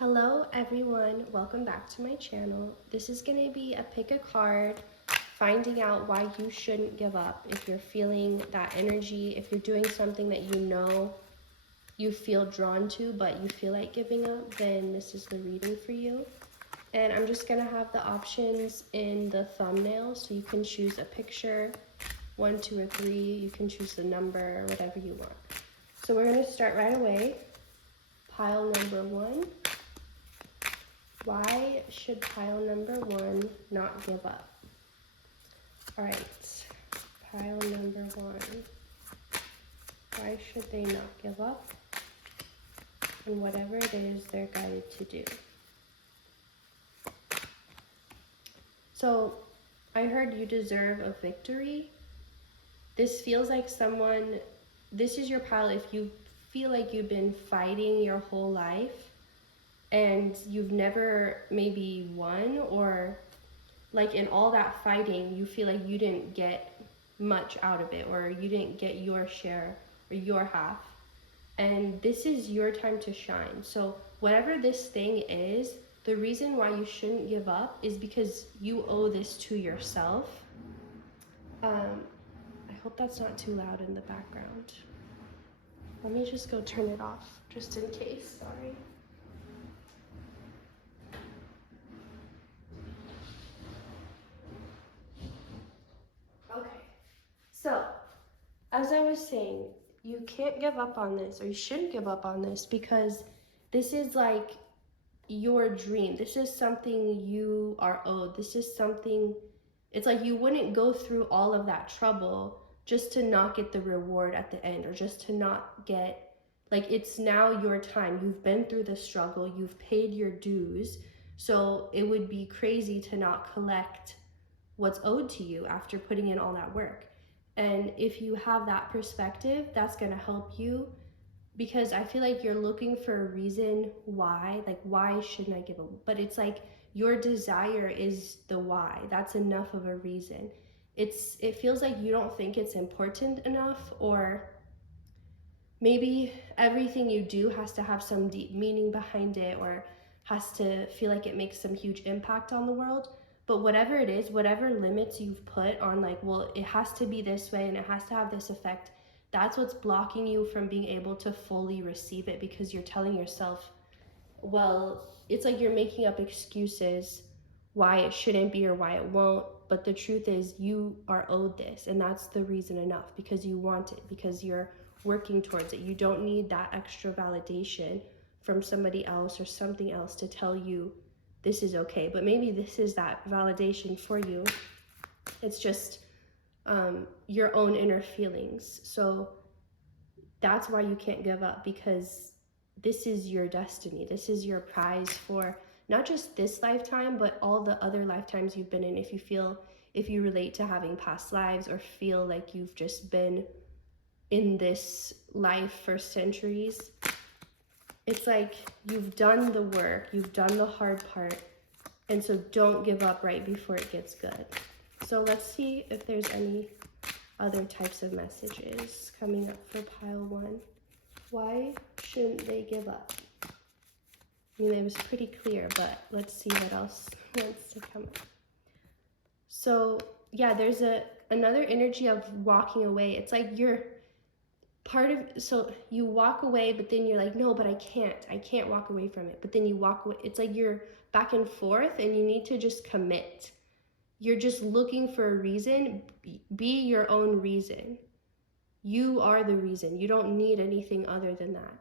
Hello everyone, welcome back to my channel. This is going to be a pick a card, finding out why you shouldn't give up. If you're feeling that energy, if you're doing something that you know you feel drawn to but you feel like giving up, then this is the reading for you. And I'm just going to have the options in the thumbnail so you can choose a picture, 1, 2, or 3. You can choose the number, whatever you want. So we're going to start right away. Pile number 1. Why should pile number 1 not give up? All right, pile number 1. Why should they not give up? And whatever it is they're guided to do. So I heard you deserve a victory. This feels like this is your pile if you feel like you've been fighting your whole life and you've never maybe won, or like in all that fighting you feel like you didn't get much out of it, or you didn't get your share or your half, and this is your time to shine. So whatever this thing is, the reason why you shouldn't give up is because you owe this to yourself. I hope that's not too loud in the background. Let me just go turn it off just in case. Sorry. So, as I was saying, you can't give up on this, or you shouldn't give up on this, because this is like your dream. This is something you are owed. This is something, it's like you wouldn't go through all of that trouble just to not get the reward at the end, or just to not get, like, it's now your time. You've been through the struggle, you've paid your dues, so it would be crazy to not collect what's owed to you after putting in all that work. And if you have that perspective, that's going to help you, because I feel like you're looking for a reason why, like, why shouldn't I give up? But it's like your desire is the why. That's enough of a reason. It feels like you don't think it's important enough, or maybe everything you do has to have some deep meaning behind it, or has to feel like it makes some huge impact on the world. But whatever it is, whatever limits you've put on, like, well, it has to be this way and it has to have this effect, that's what's blocking you from being able to fully receive it, because you're telling yourself, well, it's like you're making up excuses why it shouldn't be or why it won't. But the truth is, you are owed this, and that's the reason enough, because you want it, because you're working towards it. You don't need that extra validation from somebody else or something else to tell you this is okay. But maybe this is that validation for you. It's just your own inner feelings. So that's why you can't give up, because this is your destiny. This is your prize for not just this lifetime, but all the other lifetimes you've been in. If you relate to having past lives, or feel like you've just been in this life for centuries, it's like you've done the work, you've done the hard part, and so don't give up right before it gets good. So let's see if there's any other types of messages coming up for pile 1. Why shouldn't they give up? I mean, it was pretty clear, but let's see what else wants to come up. So yeah, there's another energy of walking away. It's like you're part of, so you walk away, but then you're like, no, but I can't walk away from it. But then you walk away. It's like you're back and forth, and you need to just commit. You're just looking for a reason. Be your own reason. You are the reason. You don't need anything other than that.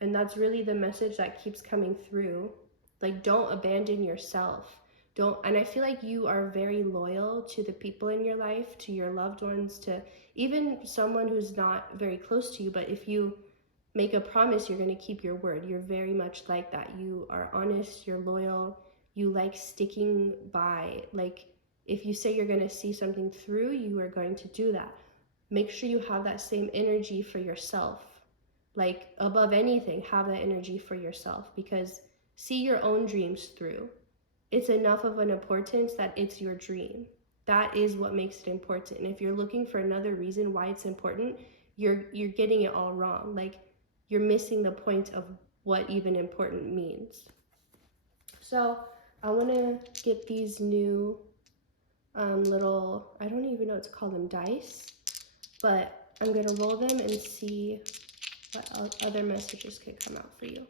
And that's really the message that keeps coming through. Like, don't abandon yourself. And I feel like you are very loyal to the people in your life, to your loved ones, to even someone who's not very close to you. But if you make a promise, you're going to keep your word. You're very much like that. You are honest, you're loyal, you like sticking by. Like, if you say you're going to see something through, you are going to do that. Make sure you have that same energy for yourself. Like, above anything, have that energy for yourself, because see your own dreams through. It's enough of an importance that it's your dream. That is what makes it important. And if you're looking for another reason why it's important, you're getting it all wrong. Like, you're missing the point of what even important means. So I want to get these new little, I don't even know what to call them, dice, but I'm going to roll them and see what other messages could come out for you.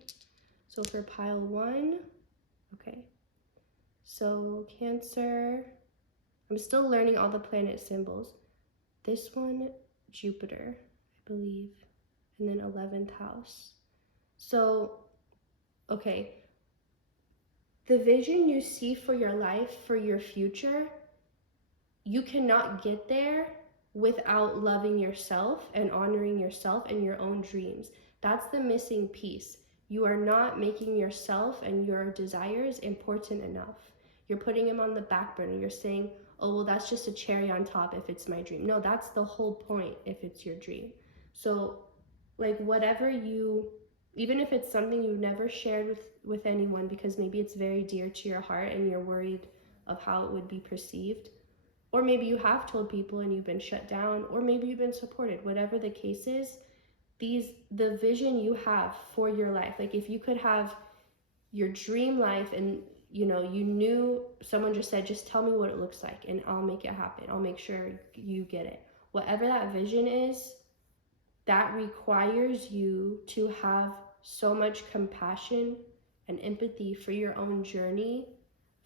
So for pile 1, okay, so Cancer, I'm still learning all the planet symbols. This one, Jupiter, I believe, and then 11th house. So, okay, the vision you see for your life, for your future, you cannot get there without loving yourself and honoring yourself and your own dreams. That's the missing piece. You are not making yourself and your desires important enough. You're putting them on the back burner. You're saying, oh, well, that's just a cherry on top if it's my dream. No, that's the whole point if it's your dream. So, like, whatever you, even if it's something you've never shared with anyone because maybe it's very dear to your heart and you're worried of how it would be perceived, or maybe you have told people and you've been shut down, or maybe you've been supported. Whatever the case is, the vision you have for your life, like if you could have your dream life and you knew someone just said, just tell me what it looks like and I'll make it happen. I'll make sure you get it. Whatever that vision is, that requires you to have so much compassion and empathy for your own journey,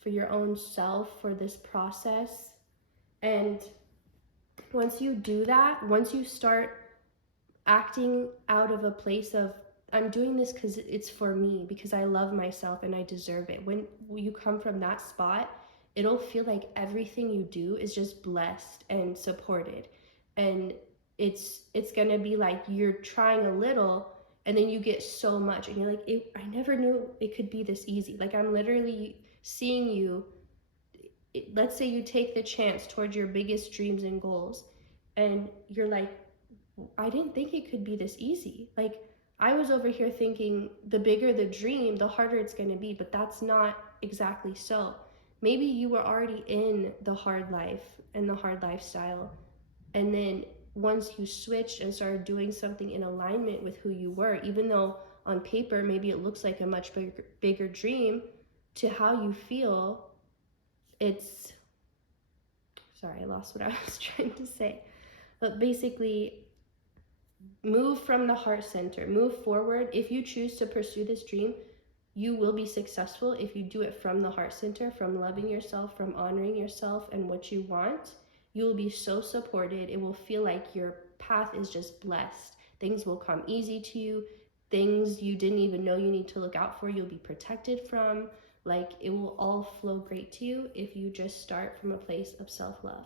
for your own self, for this process. And once you do that, once you start acting out of a place of, I'm doing this because it's for me, because I love myself and I deserve it. When you come from that spot, it'll feel like everything you do is just blessed and supported. And it's gonna be like you're trying a little and then you get so much and you're like, I never knew it could be this easy. Like I'm literally seeing you. Let's say you take the chance towards your biggest dreams and goals and you're like, I didn't think it could be this easy. Like I was over here thinking the bigger the dream, the harder it's going to be, but that's not exactly so. Maybe you were already in the hard life and the hard lifestyle, and then once you switched and started doing something in alignment with who you were, even though on paper maybe it looks like a much bigger dream, to how you feel, it's, sorry, I lost what I was trying to say, but basically move from the heart center, move forward. If you choose to pursue this dream, you will be successful if you do it from the heart center, from loving yourself, from honoring yourself and what you want. You will be so supported. It will feel like your path is just blessed. Things will come easy to you. Things you didn't even know you need to look out for, you'll be protected from. Like it will all flow great to you if you just start from a place of self-love.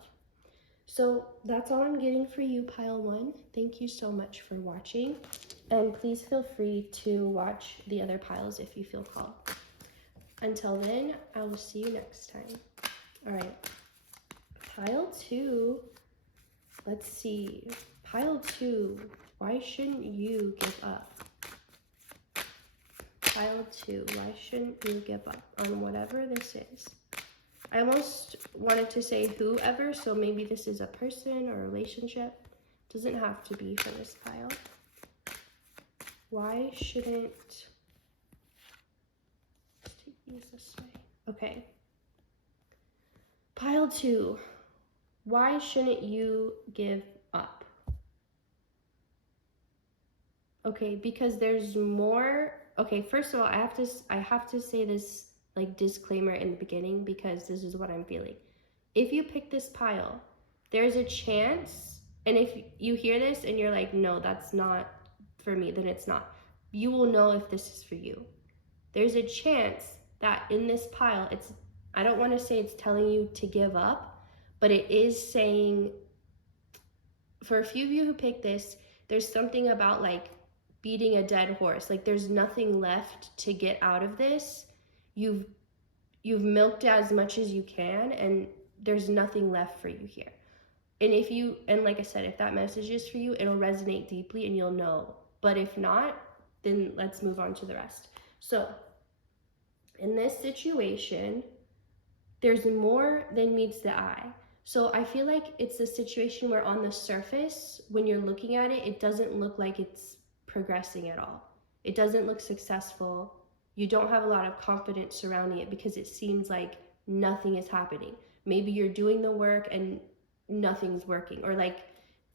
So that's all I'm getting for you, pile 1. Thank you so much for watching. And please feel free to watch the other piles if you feel called. Until then, I will see you next time. All right, pile 2. Let's see. Pile 2, why shouldn't you give up? Pile 2, why shouldn't you give up on whatever this is? I almost wanted to say whoever, so maybe this is a person or a relationship. Doesn't have to be for this pile. Why shouldn't, let's take these this way. Okay. Pile 2, why shouldn't you give up? Okay, because there's more. Okay, first of all, I have to say this like disclaimer in the beginning because this is what I'm feeling. If you pick this pile, there's a chance, and if you hear this and you're like, no, that's not for me, then it's not. You will know if this is for you. There's a chance that in this pile, I don't want to say it's telling you to give up, but it is saying, for a few of you who pick this, there's something about like beating a dead horse. Like there's nothing left to get out of this. You've milked as much as you can and there's nothing left for you here. And like I said, if that message is for you, it'll resonate deeply and you'll know. But if not, then let's move on to the rest. So in this situation, there's more than meets the eye. So I feel like it's a situation where on the surface, when you're looking at it, it doesn't look like it's progressing at all. It doesn't look successful. you don't have a lot of confidence surrounding it because it seems like nothing is happening. Maybe you're doing the work and nothing's working, or like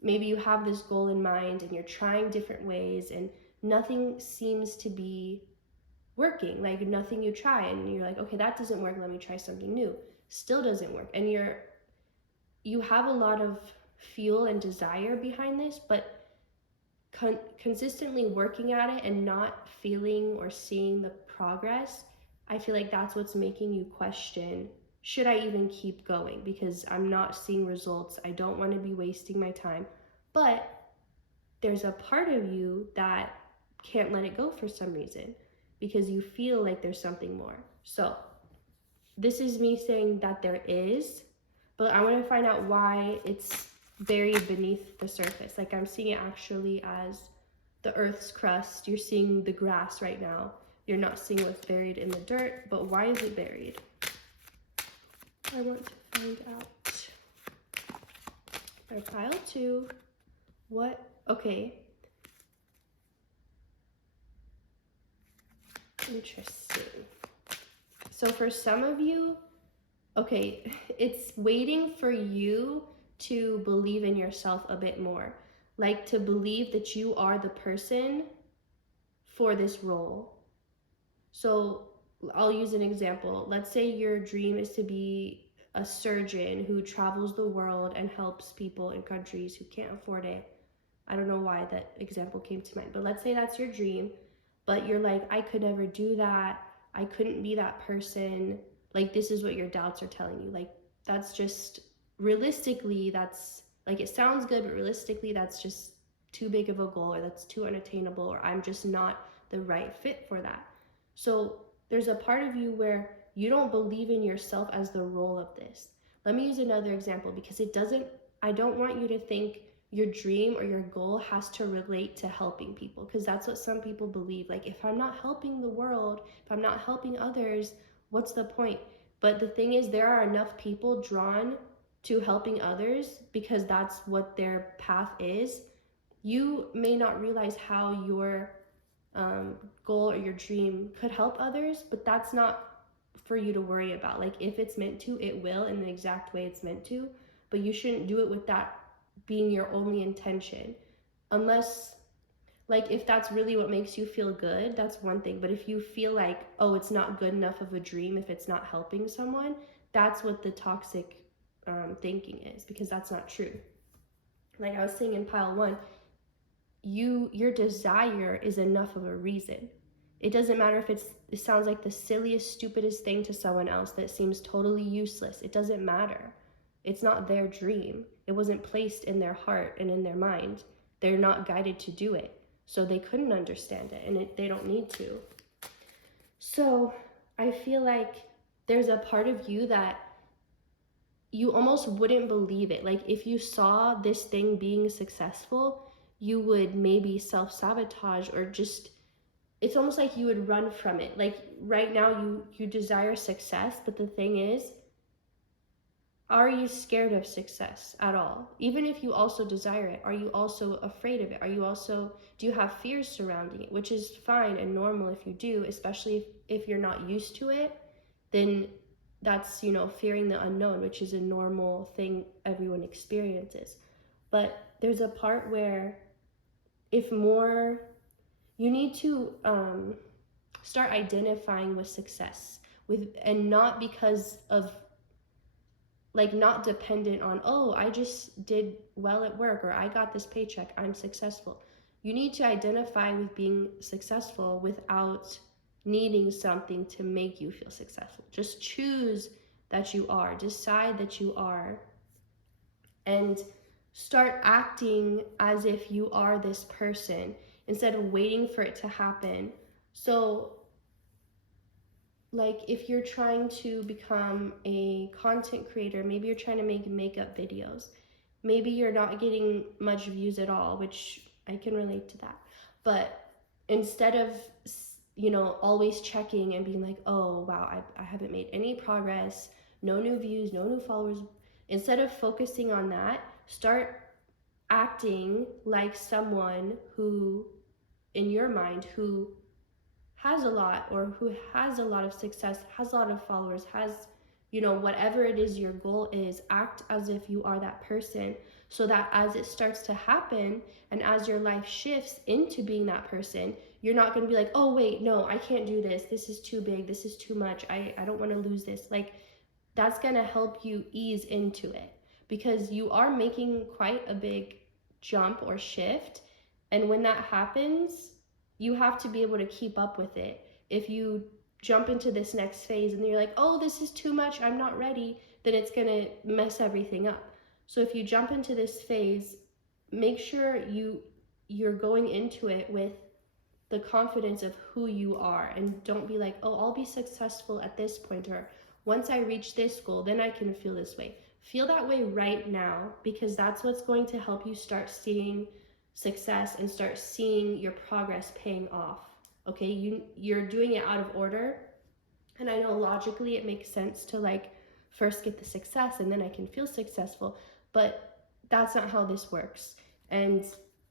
maybe you have this goal in mind and you're trying different ways and nothing seems to be working. Like nothing you try and you're like, okay, that doesn't work, let me try something new. Still doesn't work. And you have a lot of fuel and desire behind this, but consistently working at it and not feeling or seeing the progress, I feel like that's what's making you question, should I even keep going? Because I'm not seeing results. I don't want to be wasting my time. But there's a part of you that can't let it go for some reason because you feel like there's something more. So this is me saying that there is, but I want to find out why it's buried beneath the surface. Like I'm seeing it actually as the earth's crust. You're seeing the grass right now. You're not seeing what's buried in the dirt, but why is it buried? I want to find out. My pile 2. What? Okay. Interesting. So for some of you, okay, it's waiting for you to believe in yourself a bit more. Like to believe that you are the person for this role. So I'll use an example. Let's say your dream is to be a surgeon who travels the world and helps people in countries who can't afford it. I don't know why that example came to mind, but let's say that's your dream, but you're like, I could never do that. I couldn't be that person. Like, this is what your doubts are telling you. Like, that's just, realistically, that's, like, it sounds good, but realistically, that's just too big of a goal, or that's too unattainable, or I'm just not the right fit for that. So there's a part of you where you don't believe in yourself as the role of this. Let me use another example because I don't want you to think your dream or your goal has to relate to helping people, because that's what some people believe. Like, if I'm not helping the world, if I'm not helping others, what's the point? But the thing is, there are enough people drawn to helping others because that's what their path is. You may not realize how your goal or your dream could help others, but that's not for you to worry about. Like, if it's meant to, it will in the exact way it's meant to, but you shouldn't do it with that being your only intention. Unless, like, if that's really what makes you feel good, that's one thing. But if you feel like, oh, it's not good enough of a dream if it's not helping someone, that's what the toxic thinking is, because that's not true. Like I was saying in pile 1, your desire is enough of a reason. It doesn't matter if it sounds like the silliest, stupidest thing to someone else that seems totally useless. It doesn't matter. It's not their dream. It wasn't placed in their heart and in their mind. They're not guided to do it, so they couldn't understand it, and they don't need to. So I feel like there's a part of you that you almost wouldn't believe it. Like, if you saw this thing being successful, you would maybe self-sabotage, or just, it's almost like you would run from it. Like right now you desire success, but the thing is, are you scared of success at all? Even if you also desire it, are you also afraid of it? Do you have fears surrounding it? Which is fine and normal if you do, especially if you're not used to it, then that's, fearing the unknown, which is a normal thing everyone experiences. But there's a part where you need to start identifying with success, and not because of, like, not dependent on, oh, I just did well at work, or I got this paycheck, I'm successful. You need to identify with being successful without needing something to make you feel successful. Just choose that you are, decide that you are, and start acting as if you are this person instead of waiting for it to happen. So, like, if you're trying to become a content creator, maybe you're trying to make makeup videos, maybe you're not getting much views at all, which I can relate to that. But instead of, always checking and being like, oh, wow, I haven't made any progress, no new views, no new followers, instead of focusing on that, start acting like someone who, in your mind, who has a lot, or who has a lot of success, has a lot of followers, has, you know, whatever it is your goal is, act as if you are that person, so that as it starts to happen and as your life shifts into being that person, you're not going to be like, oh wait, no, I can't do this, this is too big, this is too much, I don't want to lose this. Like, that's going to help you ease into it, because you are making quite a big jump or shift, and when that happens, you have to be able to keep up with it. If you jump into this next phase and you're like, oh, this is too much, I'm not ready, then it's going to mess everything up. So if you jump into this phase, make sure you're going into it with the confidence of who you are, and don't be like, oh, I'll be successful at this point, or once I reach this goal, then I can feel this way. Feel that way right now, because that's what's going to help you start seeing success and start seeing your progress paying off. Okay, you're doing it out of order, and I know logically it makes sense to like first get the success and then I can feel successful, but that's not how this works. And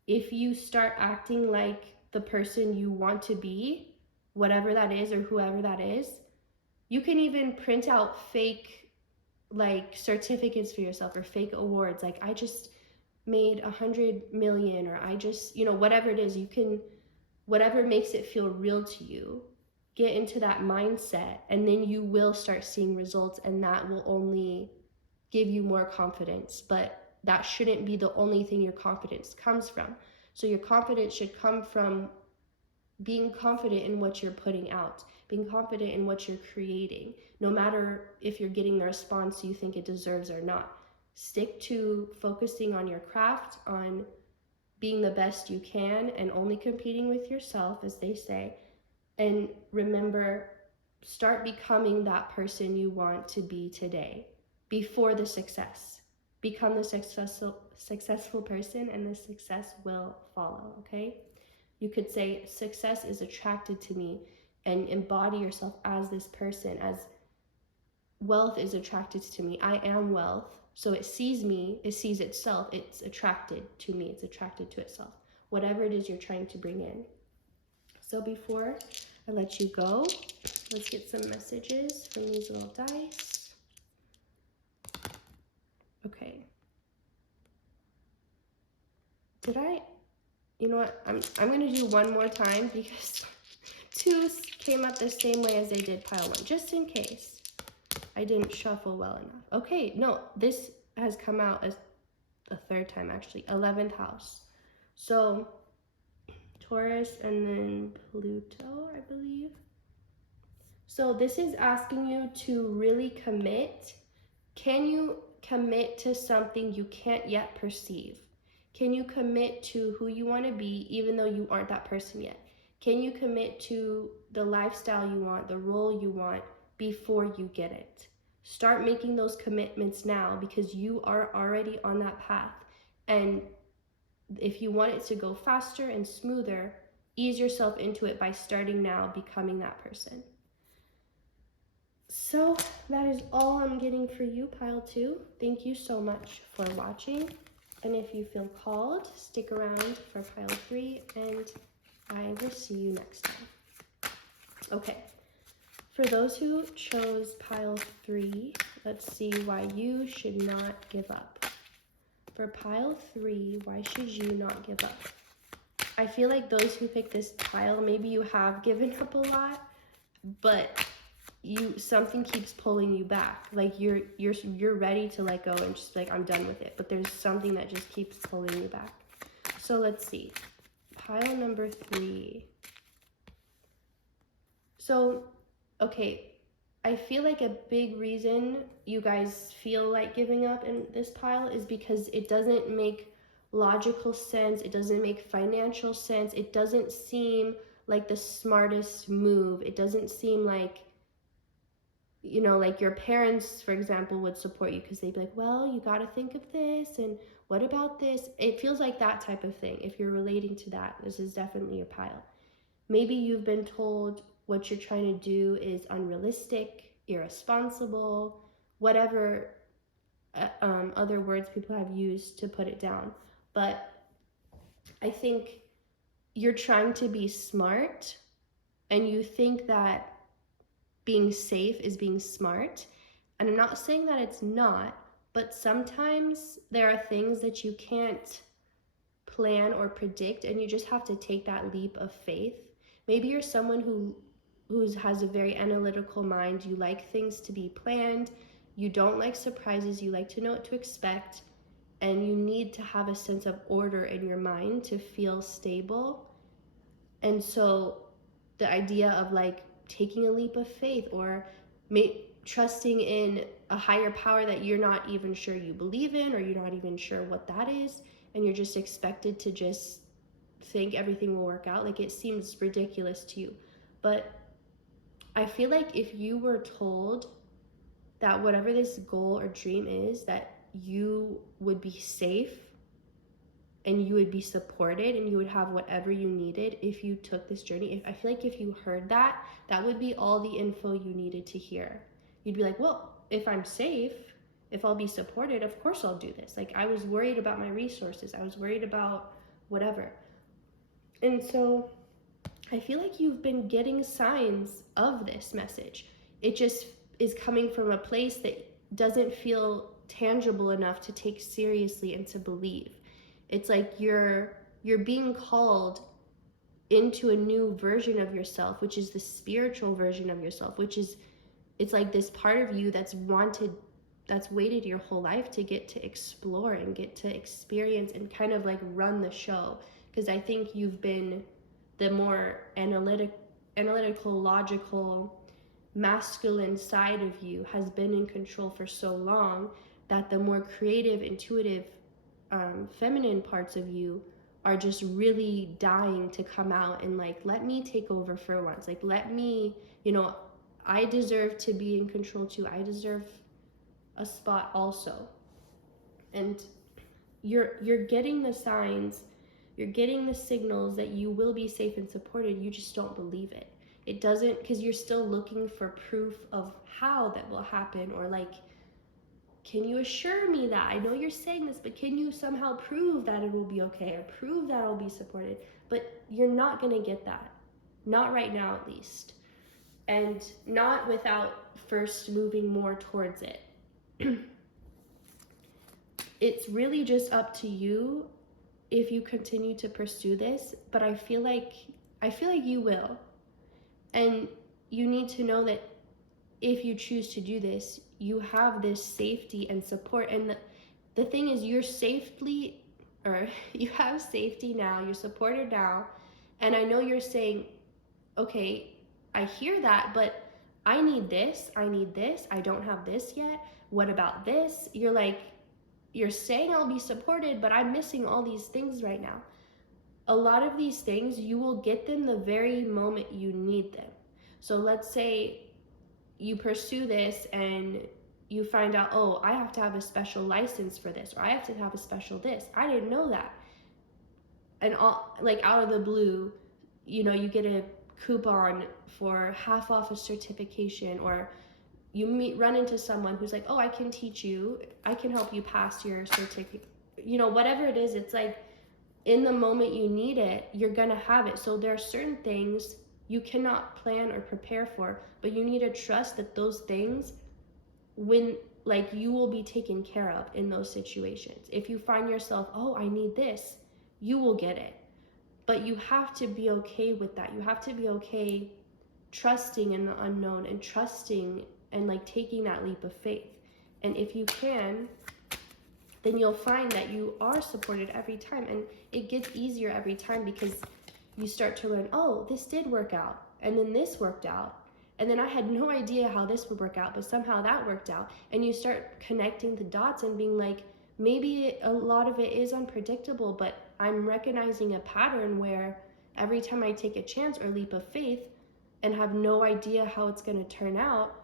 if you start acting like the person you want to be, whatever that is or whoever that is, you can even print out fake like certificates for yourself or fake awards, like I just made 100 million, or I just, you know, whatever it is, you can, whatever makes it feel real to you, get into that mindset, and then you will start seeing results, and that will only give you more confidence. But that shouldn't be the only thing your confidence comes from. So your confidence should come from being confident in what you're putting out, being confident in what you're creating, no matter if you're getting the response you think it deserves or not. Stick to focusing on your craft, on being the best you can, and only competing with yourself, as they say. And remember, start becoming that person you want to be today before the success. Become the successful person, and the success will follow, okay? You could say, success is attracted to me, and embody yourself as this person, as wealth is attracted to me. I am wealth. So it sees me, it sees itself, it's attracted to me, it's attracted to itself. Whatever it is you're trying to bring in. So before I let you go, let's get some messages from these little dice. Okay. You know what? I'm gonna do one more time, because two came up the same way as they did pile one, just in case I didn't shuffle well enough. Okay, no, this has come out as the third time actually, 11th house. So Taurus and then Pluto, I believe. So this is asking you to really commit. Can you commit to something you can't yet perceive? Can you commit to who you want to be, even though you aren't that person yet? Can you commit to the lifestyle you want, the role you want, before you get it? Start making those commitments now, because you are already on that path. And if you want it to go faster and smoother, ease yourself into it by starting now, becoming that person. So that is all I'm getting for you, pile two. Thank you so much for watching. And if you feel called, stick around for pile three, and I will see you next time. Okay, for those who chose pile three, let's see why you should not give up. For pile three, why should you not give up? I feel like those who pick this pile, maybe you have given up a lot, but something keeps pulling you back. Like you're ready to let go and just be like, I'm done with it, but there's something that just keeps pulling you back. So let's see, pile number three. So okay, I feel like a big reason you guys feel like giving up in this pile is because it doesn't make logical sense, it doesn't make financial sense, it doesn't seem like the smartest move, it doesn't seem like, you know, like your parents, for example, would support you, because they'd be like, well, you got to think of this, and what about this? It feels like that type of thing. If you're relating to that, this is definitely your pile. Maybe you've been told what you're trying to do is unrealistic, irresponsible, whatever other words people have used to put it down. But I think you're trying to be smart, and you think that being safe is being smart. And I'm not saying that it's not, but sometimes there are things that you can't plan or predict, and you just have to take that leap of faith. Maybe you're someone who has a very analytical mind. You like things to be planned. You don't like surprises. You like to know what to expect, and you need to have a sense of order in your mind to feel stable. And so the idea of like taking a leap of faith or trusting in a higher power that you're not even sure you believe in, or you're not even sure what that is, and you're just expected to just think everything will work out, like it seems ridiculous to you. But I feel like if you were told that whatever this goal or dream is, that you would be safe and you would be supported and you would have whatever you needed if you took this journey. I feel like if you heard that, that would be all the info you needed to hear. You'd be like, well, if I'm safe, if I'll be supported, of course I'll do this. Like, I was worried about my resources. I was worried about whatever. And so I feel like you've been getting signs of this message. It just is coming from a place that doesn't feel tangible enough to take seriously and to believe. It's like you're being called into a new version of yourself, which is the spiritual version of yourself, which is, it's like this part of you that's waited your whole life to get to explore and get to experience and kind of like run the show. Because I think you've been the more analytical, logical, masculine side of you has been in control for so long that the more creative, intuitive, feminine parts of you are just really dying to come out and like, let me take over for once. Like, let me, I deserve to be in control too. I deserve a spot also. And you're getting the signs, you're getting the signals that you will be safe and supported. You just don't believe it. It doesn't, because you're still looking for proof of how that will happen, or like, can you assure me that? I know you're saying this, but can you somehow prove that it will be okay, or prove that I'll be supported? But you're not going to get that. Not right now, at least. And not without first moving more towards it. It's really just up to you if you continue to pursue this, but I feel like you will. And you need to know that if you choose to do this, you have this safety and support. And the thing is, you have safety now, you're supported now. And I know you're saying, okay, I hear that, but I need this, I don't have this yet. What about this? You're saying I'll be supported, but I'm missing all these things right now. A lot of these things, you will get them the very moment you need them. So let's say you pursue this and you find out, oh, I have to have a special license for this, or I have to have a special this. I didn't know that. And out of the blue, you get a coupon for half off a certification, or you run into someone who's like, oh, I can teach you, I can help you pass your certificate. Whatever it is, it's like in the moment you need it, you're gonna have it. So there are certain things you cannot plan or prepare for, but you need to trust that those things, when you will be taken care of in those situations. If you find yourself, oh, I need this, you will get it. But you have to be okay with that. You have to be okay trusting in the unknown and trusting and taking that leap of faith. And if you can, then you'll find that you are supported every time, and it gets easier every time because you start to learn, oh, this did work out, and then this worked out, and then I had no idea how this would work out, but somehow that worked out. And you start connecting the dots and being like, maybe a lot of it is unpredictable, but I'm recognizing a pattern where every time I take a chance or leap of faith and have no idea how it's going to turn out,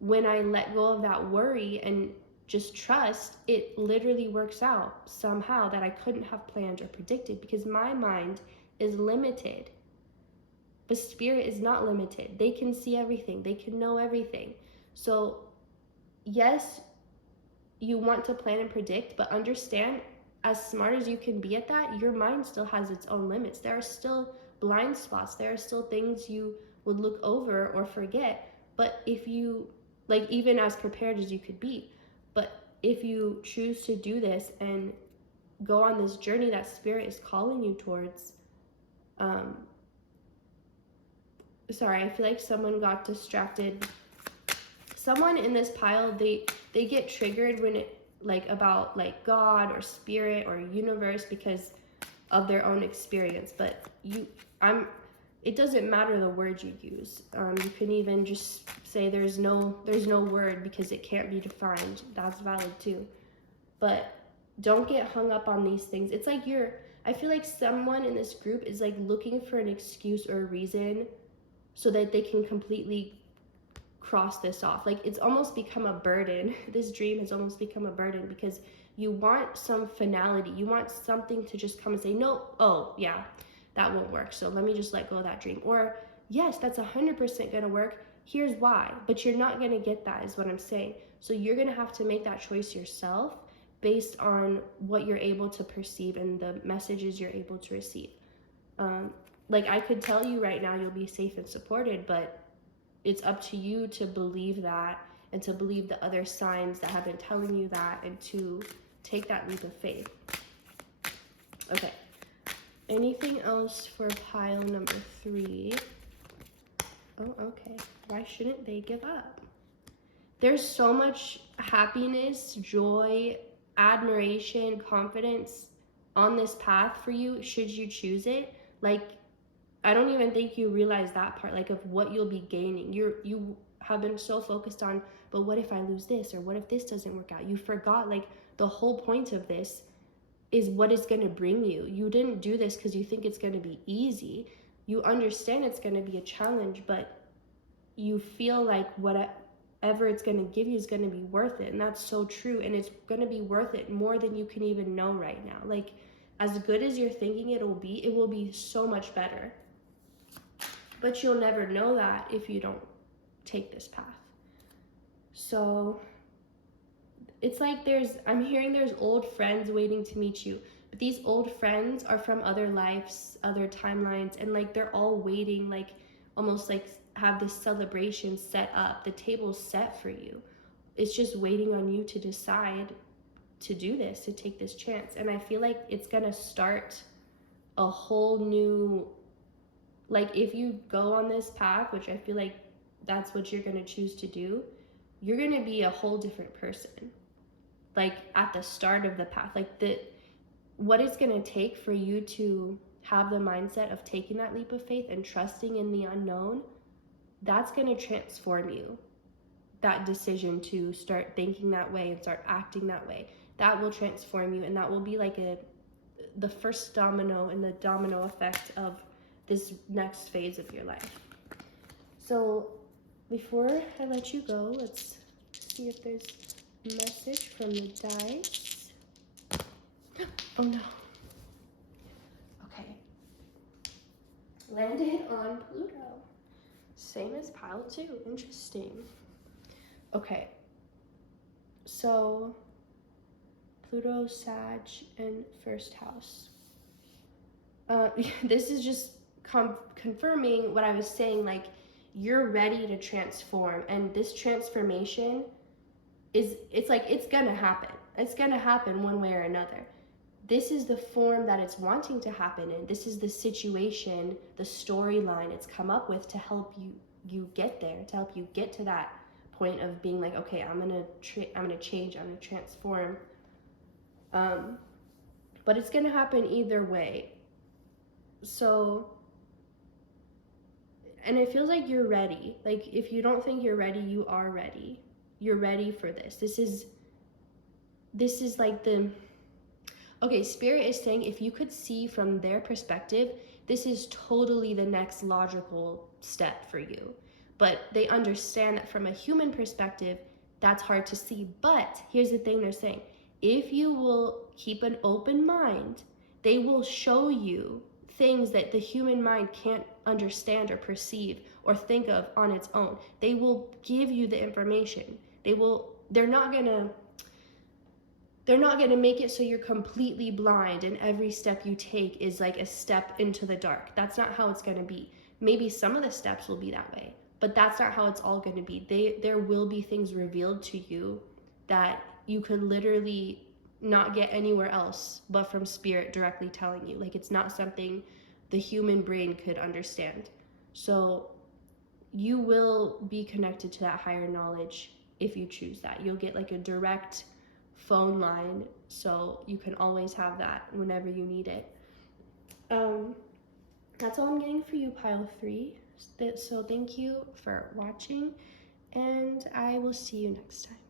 when I let go of that worry and just trust, it literally works out somehow that I couldn't have planned or predicted, because my mind is limited. But spirit is not limited. They can see everything. They can know everything. So yes, you want to plan and predict, but understand, as smart as you can be at that, your mind still has its own limits. There are still blind spots. There are still things you would look over or forget. But if you, like, even as prepared as you could be, but if you choose to do this and go on this journey that Spirit is calling you towards, sorry, I feel like someone got distracted. Someone in this pile, they get triggered when it, like, about like God or Spirit or universe because of their own experience. But it doesn't matter the word you use. You can even just say there's no word because it can't be defined. That's valid too. But don't get hung up on these things. It's like I feel like someone in this group is like looking for an excuse or a reason so that they can completely cross this off. Like, it's almost become a burden. This dream has almost become a burden because you want some finality. You want something to just come and say, no, oh yeah, that won't work, so let me just let go of that dream. Or, yes, that's 100% gonna work. Here's why. But you're not gonna get that, is what I'm saying. So you're gonna have to make that choice yourself based on what you're able to perceive and the messages you're able to receive. Like, I could tell you right now you'll be safe and supported, but it's up to you to believe that and to believe the other signs that have been telling you that and to take that leap of faith. Okay. Anything else for pile number 3? Oh, okay. Why shouldn't they give up? There's so much happiness, joy, admiration, confidence on this path for you should you choose it. Like, I don't even think you realize that part, like, of what you'll be gaining. You have been so focused on, but what if I lose this, or what if this doesn't work out? You forgot, like, the whole point of this is what it's going to bring you. You didn't do this because you think it's going to be easy. You understand it's going to be a challenge, but you feel like whatever it's going to give you is going to be worth it. And that's so true. And it's going to be worth it more than you can even know right now. Like, as good as you're thinking it will be so much better. But you'll never know that if you don't take this path. So it's like I'm hearing there's old friends waiting to meet you. But these old friends are from other lives, other timelines, and like they're all waiting, like almost like have this celebration set up. The table's set for you. It's just waiting on you to decide to do this, to take this chance. And I feel like it's gonna start a whole new, like, if you go on this path, which I feel like that's what you're gonna choose to do, you're gonna be a whole different person. Like, at the start of the path, like what it's gonna take for you to have the mindset of taking that leap of faith and trusting in the unknown, that's gonna transform you. That decision to start thinking that way and start acting that way, that will transform you, and that will be like the first domino in the domino effect of this next phase of your life. So before I let you go, let's see if there's a message from the dice. Oh no. Okay. Landed on Pluto. Same as pile 2. Interesting. Okay. So Pluto, Sag, and first house. This is just confirming what I was saying, like, you're ready to transform, and this transformation it's like it's gonna happen. It's gonna happen one way or another. This is the form that it's wanting to happen in. This is the situation, the storyline it's come up with to help you get there, to help you get to that point of being like, okay, I'm gonna change, I'm gonna transform. But it's gonna happen either way. So, and it feels like you're ready. Like, if you don't think you're ready, you are ready. You're ready for this. This is like okay, Spirit is saying if you could see from their perspective, this is totally the next logical step for you. But they understand that from a human perspective, that's hard to see. But here's the thing they're saying. If you will keep an open mind, they will show you things that the human mind can't understand or perceive or think of on its own. They will give you the information. They're not gonna make it so you're completely blind and every step you take is like a step into the dark. That's not how it's gonna be. maybe some of the steps will be that way, but that's not how it's all going to be. There will be things revealed to you that you could literally not get anywhere else but from spirit directly telling you. Like, it's not something the human brain could understand. So you will be connected to that higher knowledge if you choose that. You'll get like a direct phone line, so you can always have that whenever you need it. That's all I'm getting for you, pile 3. So thank you for watching, and I will see you next time.